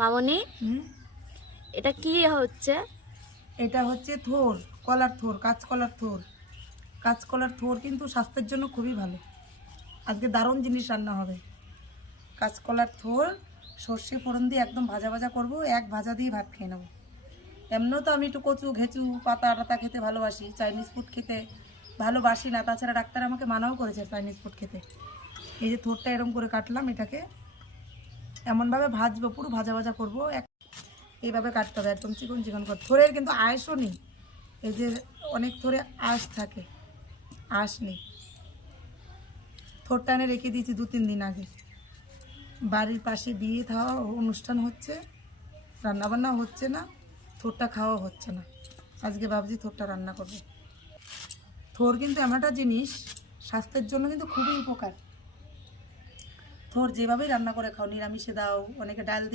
মামনি, হুম, এটা কি হচ্ছে? এটা হচ্ছে থোর, কলার থোর, কাঁচকলার থোর। কাঁচকলার থোর কিন্তু স্বাস্থ্যের জন্য খুবই ভালো। আজকে দারুণ জিনিস রান্না হবে। কাঁচকলার থোর সর্ষে ফোড়ন দিয়ে একদম ভাজা ভাজা করব, এক ভাজা দিয়ে ভাত খেয়ে নেবো। এমনিও তো আমি একটু কচু ঘেঁচু পাতা টাতা খেতে ভালোবাসি, চাইনিজ ফুড খেতে ভালোবাসি না। তাছাড়া ডাক্তার আমাকে মানাও করেছে চাইনিজ ফুড খেতে। এই যে থোরটা এরকম করে কাটলাম, এটাকে এমনভাবে ভাজবো, পুরো ভাজা ভাজা করবো। এইভাবে কাটতে হবে, একদম চিকন চিকন করে। থোরের কিন্তু আঁশও নেই, এই যে অনেক থোরে আঁশ থাকে, আঁশ নেই। থোরটা এনে রেখে দিয়েছি 2-3 দিন আগে। বাড়ির পাশে বিয়ে খাওয়া অনুষ্ঠান হচ্ছে, রান্নাবান্না হচ্ছে না, থোরটা খাওয়া হচ্ছে না। আজকে ভাবছি থোরটা রান্না করবো। থোর কিন্তু এমন একটা জিনিস, স্বাস্থ্যের জন্য কিন্তু খুবই উপকার। থোর যেভাবেই রান্না করে খাও, নিরামিষে দাও, অনেকে ডাল দিয়ে